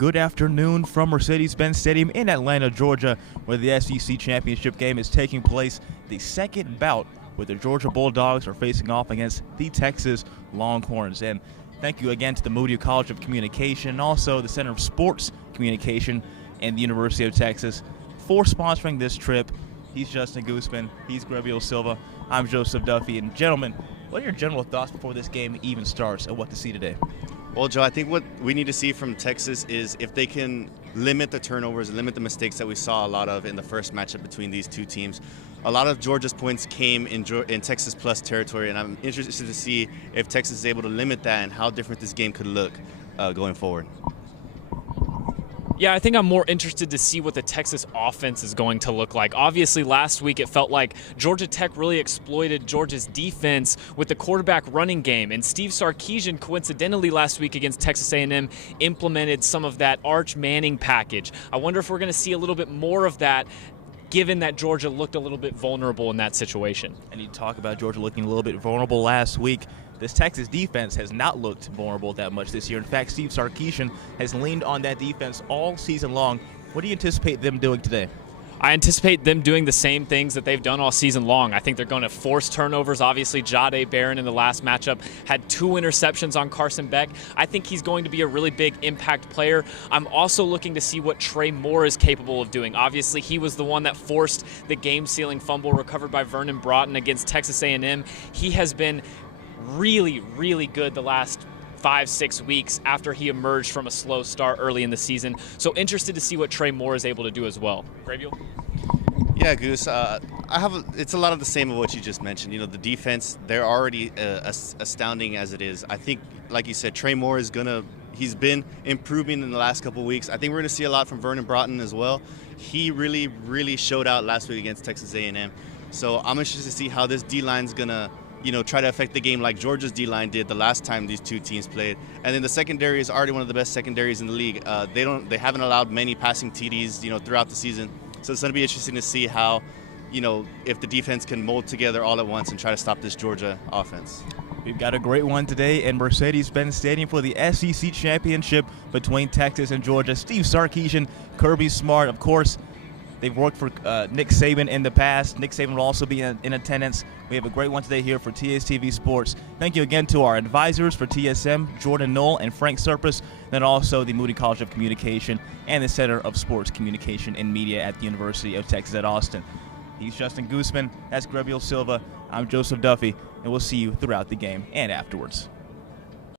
Good afternoon from Mercedes-Benz Stadium in Atlanta, Georgia, where the SEC Championship game is taking place. The second bout where the Georgia Bulldogs are facing off against the Texas Longhorns. And thank you again to the Moody College of Communication and also the Center of Sports Communication and the University of Texas for sponsoring this trip. He's Justin Goosman. He's Grabiel Silva. I'm Joseph Duffy. And gentlemen, what are your general thoughts before this game even starts and what to see today? Well, Joe, I think what we need to see from Texas is if they can limit the turnovers and limit the mistakes that we saw a lot of in the first matchup between these two teams. A lot of Georgia's points came in Texas plus territory, and I'm interested to see if Texas is able to limit that and how different this game could look going forward. Yeah, I think I'm more interested to see what the Texas offense is going to look like. Obviously, last week it felt like Georgia Tech really exploited Georgia's defense with the quarterback running game. And Steve Sarkisian, coincidentally, last week against Texas A&M, implemented some of that Arch Manning package. I wonder if we're going to see a little bit more of that, given that Georgia looked a little bit vulnerable in that situation. And you talk about Georgia looking a little bit vulnerable last week. This Texas defense has not looked vulnerable that much this year. In fact, Steve Sarkisian has leaned on that defense all season long. What do you anticipate them doing today? I anticipate them doing the same things that they've done all season long. I think they're going to force turnovers. Obviously, Jahdae Barron in the last matchup had 2 interceptions on Carson Beck. I think he's going to be a really big impact player. I'm also looking to see what Trey Moore is capable of doing. Obviously, he was the one that forced the game-sealing fumble recovered by Vernon Broughton against Texas A&M. He has been really, really good the last 5-6 weeks after he emerged from a slow start early in the season. So interested to see what Trey Moore is able to do as well. Grabiel? Yeah, Goose. It's a lot of the same of what you just mentioned. You know, the defense, they're already astounding as it is. I think, like you said, Trey Moore he's been improving in the last couple of weeks. I think we're going to see a lot from Vernon Broughton as well. He really, really showed out last week against Texas A&M. So I'm interested to see how this D-line's going to try to affect the game like Georgia's D-line did the last time these two teams played. And then the secondary is already one of the best secondaries in the league. They haven't allowed many passing TDs, throughout the season. So it's going to be interesting to see how, if the defense can mold together all at once and try to stop this Georgia offense. We've got a great one today in Mercedes-Benz Stadium for the SEC Championship between Texas and Georgia. Steve Sarkisian, Kirby Smart, of course. They've worked for Nick Saban in the past. Nick Saban will also be in attendance. We have a great one today here for TSTV Sports. Thank you again to our advisors for TSM, Jordan Knoll and Frank Serpis, then also the Moody College of Communication and the Center of Sports Communication and Media at the University of Texas at Austin. He's Justin Goosman. That's Grabiel Silva. I'm Joseph Duffy, and we'll see you throughout the game and afterwards.